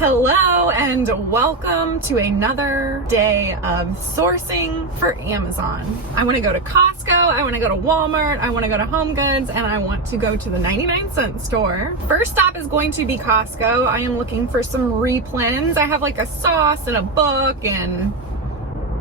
Hello and welcome to another day of sourcing for Amazon. I want to go to Costco, I want to go to Walmart, I want to go to HomeGoods, and I want to go to the 99-cent store. First stop is going to be Costco. I am looking for some replens. I have like a sauce and a book, and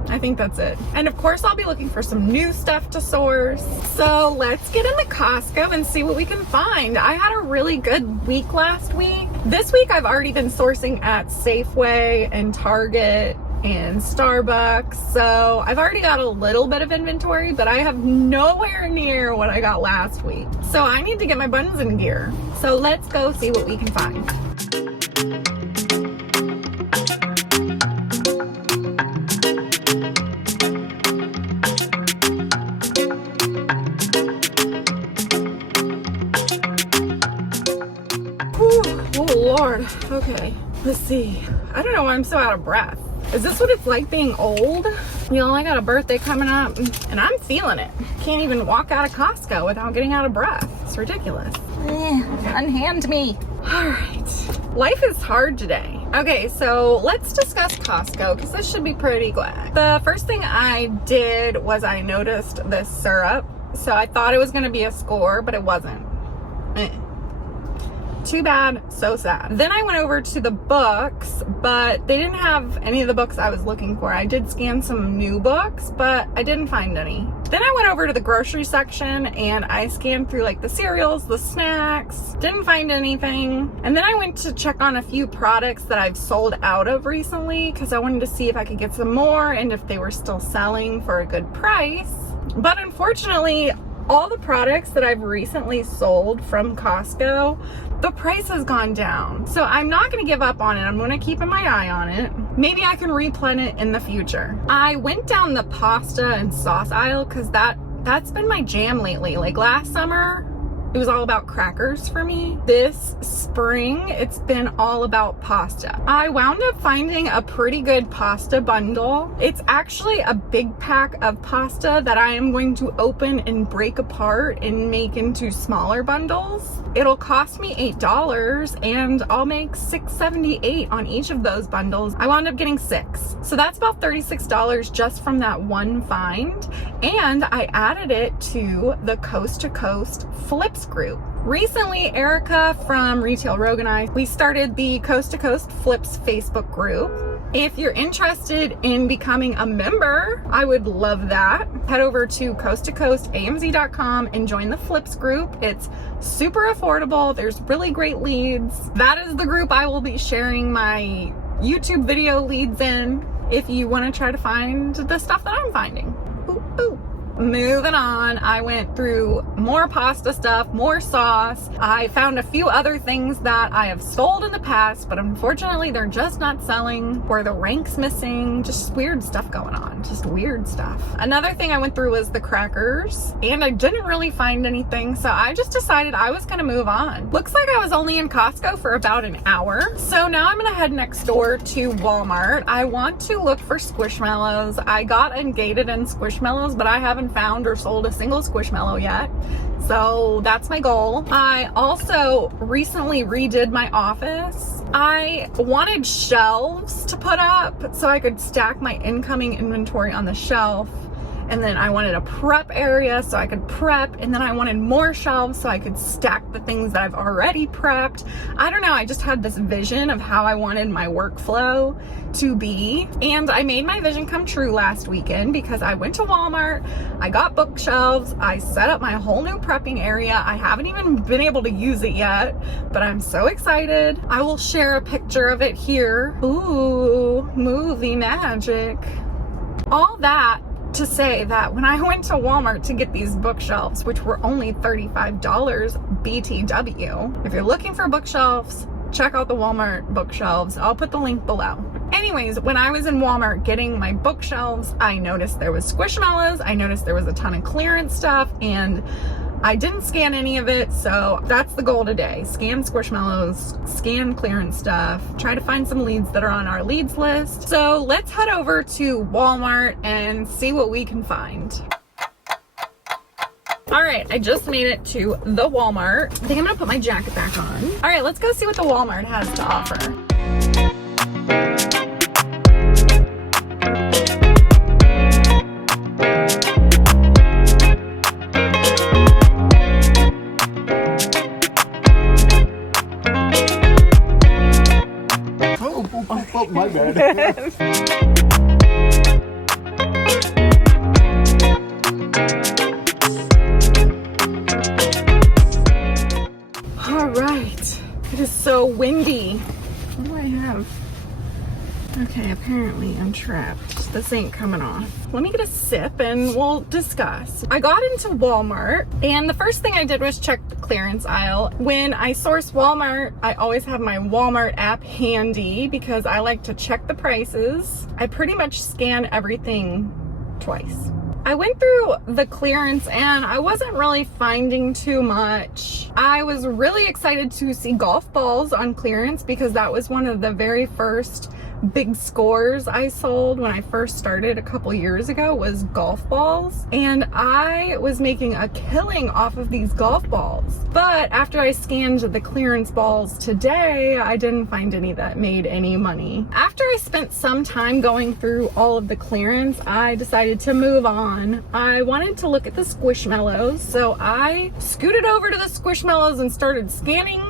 I think that's it. And of course, I'll be looking for some new stuff to source. So let's get into Costco and see what we can find. I had a really good week last week. This week, I've already been sourcing at Safeway and Target and Starbucks. So I've already got a little bit of inventory, but I have nowhere near what I got last week. So I need to get my buttons in gear. So let's go see what we can find. Lord. Okay, let's see. I don't know why I'm so out of breath. Is this what it's like being old? You know, I got a birthday coming up and I'm feeling it. Can't even walk out of Costco without getting out of breath. It's ridiculous. Unhand me. All right. Life is hard today. Okay, so let's discuss Costco because this should be pretty quick. The first thing I did was I noticed this syrup. So I thought it was going to be a score, but it wasn't. Too bad, so sad. Then I went over to the books, but they didn't have any of the books I was looking for. I did scan some new books, but I didn't find any. Then I went over to the grocery section and I scanned through like the cereals, the snacks, didn't find anything. And then I went to check on a few products that I've sold out of recently because I wanted to see if I could get some more and if they were still selling for a good price. But unfortunately, all the products that I've recently sold from Costco, the price has gone down. So I'm not gonna give up on it. I'm gonna keep my eye on it. Maybe I can replen it in the future. I went down the pasta and sauce aisle because that's been my jam lately. Like last summer, it was all about crackers for me. This spring, it's been all about pasta. I wound up finding a pretty good pasta bundle. It's actually a big pack of pasta that I am going to open and break apart and make into smaller bundles. It'll cost me $8 and I'll make $6.78 on each of those bundles. I wound up getting 6. So that's about $36 just from that one find. And I added it to the Coast to Coast Flips group. Recently, Erica from Retail Rogue and I, we started the Coast to Coast Flips Facebook group. If you're interested in becoming a member, I would love that. Head over to coasttocoastamz.com and join the Flips group. It's super affordable. There's really great leads. That is the group I will be sharing my YouTube video leads in if you want to try to find the stuff that I'm finding. Ooh. Moving on, I went through more pasta stuff, more sauce. I found a few other things that I have sold in the past, but unfortunately they're just not selling, or the rank's missing. Just weird stuff going on, just weird stuff. Another thing I went through was the crackers, and I didn't really find anything, so I just decided I was gonna move on. Looks like I was only in Costco for about an hour, so now I'm gonna head next door to Walmart. I want to look for Squishmallows. I got ungated in Squishmallows, but I haven't found or sold a single Squishmallow yet. So that's my goal. I also recently redid my office. I wanted shelves to put up so I could stack my incoming inventory on the shelf. And then I wanted a prep area so I could prep, and then I wanted more shelves so I could stack the things that I've already prepped. I don't know, I just had this vision of how I wanted my workflow to be, and I made my vision come true last weekend because I went to Walmart, I got bookshelves, I set up my whole new prepping area. I haven't even been able to use it yet, but I'm so excited. I will share a picture of it here. Ooh, movie magic. All that to say that when I went to Walmart to get these bookshelves, which were only $35 BTW, if you're looking for bookshelves, check out the Walmart bookshelves. I'll put the link below. Anyways, when I was in Walmart getting my bookshelves, I noticed there was Squishmallows, I noticed there was a ton of clearance stuff, and I didn't scan any of it, so that's the goal today. Scan Squishmallows, scan clearance stuff, try to find some leads that are on our leads list. So let's head over to Walmart and see what we can find. All right, I just made it to the Walmart. I think I'm gonna put my jacket back on. All right, let's go see what the Walmart has to offer. Oh, my bad. All right, it is so windy. What do I have? Okay, apparently I'm trapped. This ain't coming off. Let me get a sip and we'll discuss. I got into Walmart and the first thing I did was check the clearance aisle. When I source Walmart, I always have my Walmart app handy because I like to check the prices. I pretty much scan everything twice. I went through the clearance and I wasn't really finding too much. I was really excited to see golf balls on clearance because that was one of the very first big scores I sold when I first started a couple years ago, was golf balls, and I was making a killing off of these golf balls. But after I scanned the clearance balls today, I didn't find any that made any money. After I spent some time going through all of the clearance, I decided to move on. I wanted to look at the Squishmallows, so I scooted over to the Squishmallows and started scanning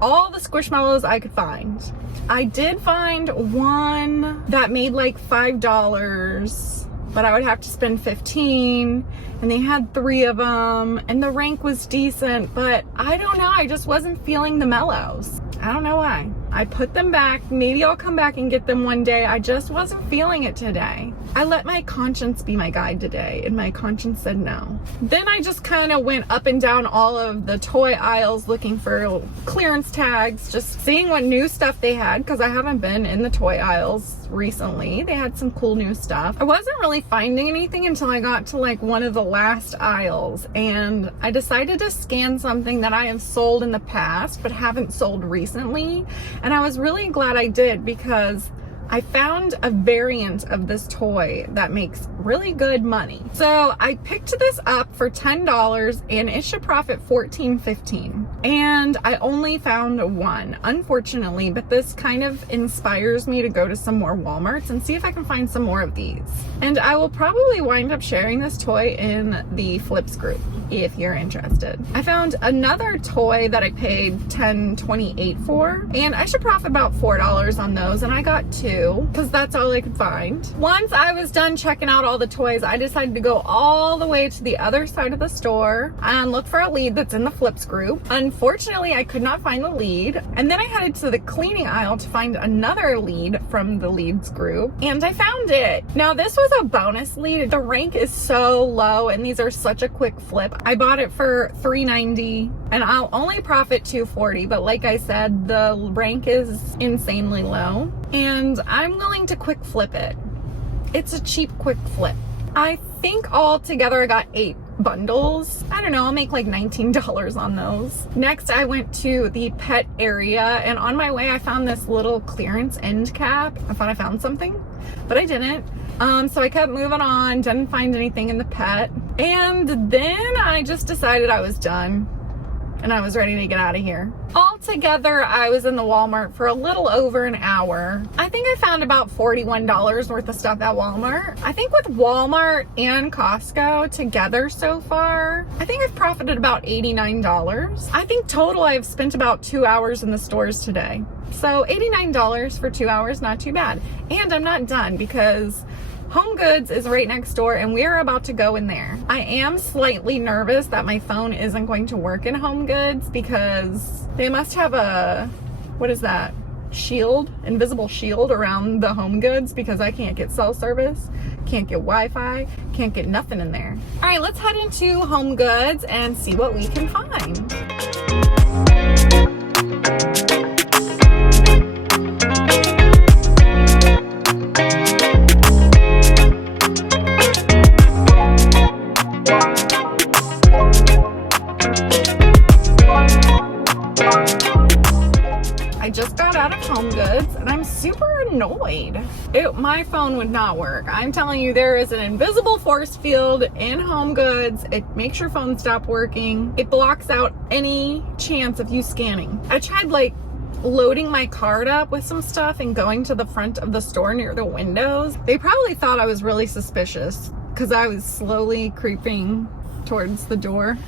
all the Squishmallows I could find. I did find one that made like $5, but I would have to spend $15, and they had 3 of them, and the rank was decent, but I don't know, I just wasn't feeling the mellows. I don't know why. I put them back. Maybe I'll come back and get them one day. I just wasn't feeling it today. I let my conscience be my guide today, and my conscience said no. Then I just kind of went up and down all of the toy aisles looking for clearance tags, just seeing what new stuff they had, because I haven't been in the toy aisles recently. They had some cool new stuff. I wasn't really finding anything until I got to like one of the last aisles, and I decided to scan something that I have sold in the past but haven't sold recently. And I was really glad I did because I found a variant of this toy that makes really good money. So I picked this up for $10 and it should profit $14.15. And I only found one, unfortunately, but this kind of inspires me to go to some more Walmarts and see if I can find some more of these. And I will probably wind up sharing this toy in the flips group if you're interested. I found another toy that I paid $10.28 for, and I should profit about $4 on those, and I got 2 because that's all I could find. Once I was done checking out all the toys, I decided to go all the way to the other side of the store and look for a lead that's in the flips group. Unfortunately, I could not find the lead, and then I headed to the cleaning aisle to find another lead from the leads group, and I found it. Now this was a bonus lead. The rank is so low and these are such a quick flip. I bought it for $3.90 and I'll only profit $2.40, but like I said, the rank is insanely low and I'm willing to quick flip it. It's a cheap quick flip. I think all together I got 8 bundles. I don't know, I'll make like $19 on those. Next, I went to the pet area, and on my way I found this little clearance end cap. I thought I found something, but I didn't. So I kept moving on, didn't find anything in the pet, and then I just decided I was done and I was ready to get out of here. Altogether, I was in the Walmart for a little over an hour. I think I found about $41 worth of stuff at Walmart. I think with Walmart and Costco together so far, I think I've profited about $89. I think total I've spent about 2 hours in the stores today. So $89 for 2 hours, not too bad. And I'm not done because HomeGoods is right next door and we're about to go in there. I am slightly nervous that my phone isn't going to work in HomeGoods because they must have a, what is that? Shield, invisible shield around the HomeGoods because I can't get cell service, can't get Wi-Fi, can't get nothing in there. All right, let's head into HomeGoods and see what we can find. I just got out of HomeGoods and I'm super annoyed. My phone would not work. I'm telling you, there is an invisible force field in HomeGoods. It makes your phone stop working. It blocks out any chance of you scanning. I tried like loading my card up with some stuff and going to the front of the store near the windows. They probably thought I was really suspicious because I was slowly creeping towards the door.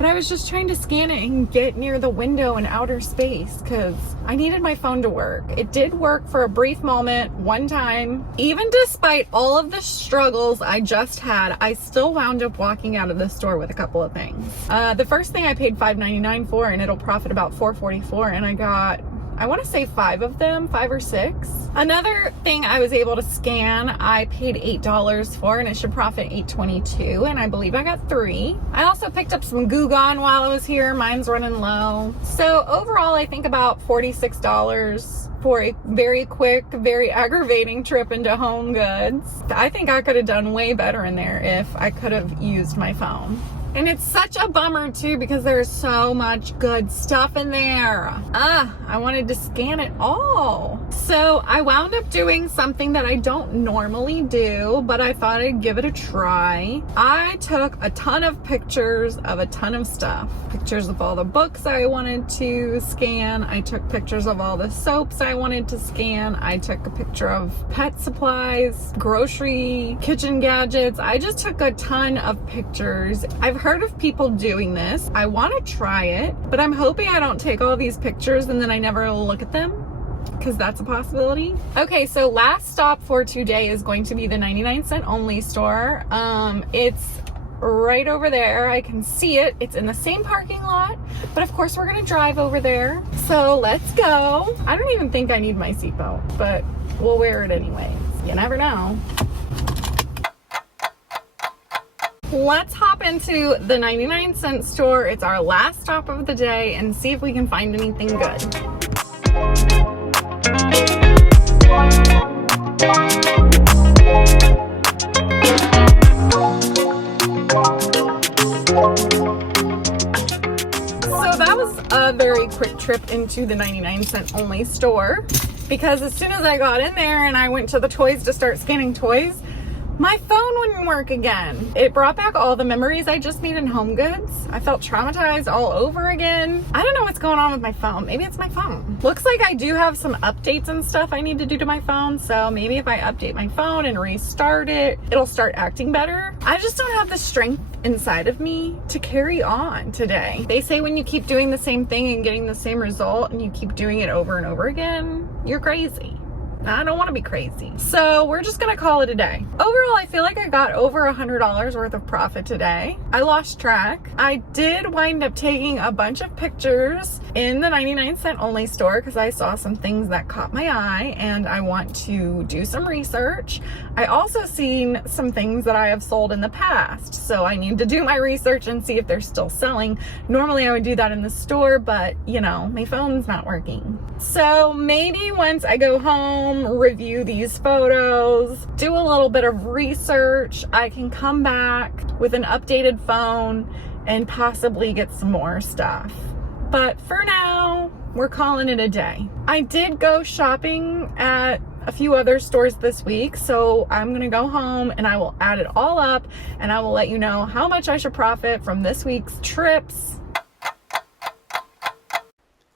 but I was just trying to scan it and get near the window in outer space because I needed my phone to work. It did work for a brief moment, one time. Even despite all of the struggles I just had, I still wound up walking out of the store with a couple of things. The first thing I paid $5.99 for, and it'll profit about $4.44, and I got, I want to say 5 of them, 5 or 6. Another thing I was able to scan, I paid $8 for, and it should profit $8.22, and I believe I got 3. I also picked up some Goo Gone while I was here. Mine's running low. So overall, I think about $46 for a very quick, very aggravating trip into HomeGoods. I think I could have done way better in there if I could have used my phone. And it's such a bummer too because there's so much good stuff in there. I wanted to scan it all. So I wound up doing something that I don't normally do, but I thought I'd give it a try. I took a ton of pictures of a ton of stuff. Pictures of all the books I wanted to scan. I took pictures of all the soaps I wanted to scan. I took a picture of pet supplies, grocery, kitchen gadgets. I just took a ton of pictures. I've heard of people doing this. I want to try it, but I'm hoping I don't take all these pictures and then I never look at them, because that's a possibility. Okay, so last stop for today is going to be the 99-cent only store. It's right over there. I can see it. It's in the same parking lot, but of course we're gonna drive over there. So let's go. I don't even think I need my seatbelt, but we'll wear it anyways. You never know. Let's hop into the 99-cent store. It's our last stop of the day and see if we can find anything good. So that was a very quick trip into the 99-cent only store because as soon as I got in there and I went to the toys to start scanning toys, my phone wouldn't work again. It brought back all the memories I just made in HomeGoods. I felt traumatized all over again. I don't know what's going on with my phone. Maybe it's my phone. Looks like I do have some updates and stuff I need to do to my phone. So maybe if I update my phone and restart it, it'll start acting better. I just don't have the strength inside of me to carry on today. They say when you keep doing the same thing and getting the same result and you keep doing it over and over again, you're crazy. I don't want to be crazy. So we're just gonna call it a day. Overall, I feel like I got over $100 worth of profit today. I lost track. I did wind up taking a bunch of pictures in the 99-cent only store because I saw some things that caught my eye and I want to do some research. I also seen some things that I have sold in the past, so I need to do my research and see if they're still selling. Normally I would do that in the store, but you know, my phone's not working. So maybe once I go home, review these photos, do a little bit of research, I can come back with an updated phone and possibly get some more stuff. But for now, we're calling it a day. I did go shopping at a few other stores this week, so I'm gonna go home and I will add it all up and I will let you know how much I should profit from this week's trips.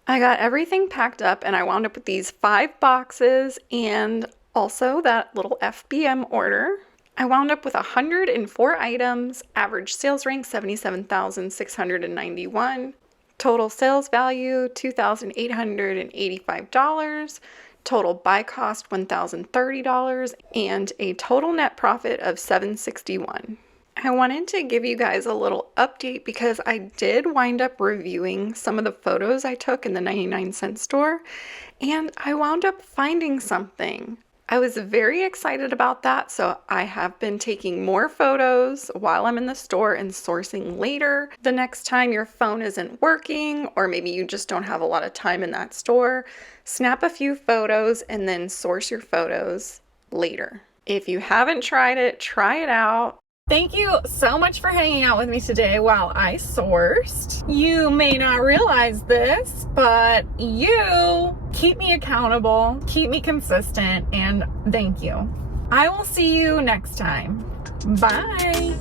I got everything packed up and I wound up with these 5 boxes and also that little FBM order. I wound up with 104 items, average sales rank 77,691, total sales value $2,885, total buy cost $1,030, and a total net profit of $761. I wanted to give you guys a little update because I did wind up reviewing some of the photos I took in the 99-cent store and I wound up finding something. I was very excited about that, so I have been taking more photos while I'm in the store and sourcing later. The next time your phone isn't working or maybe you just don't have a lot of time in that store, snap a few photos and then source your photos later. If you haven't tried it, try it out. Thank you so much for hanging out with me today while I sourced. You may not realize this, but you keep me accountable, keep me consistent, and thank you. I will see you next time. Bye.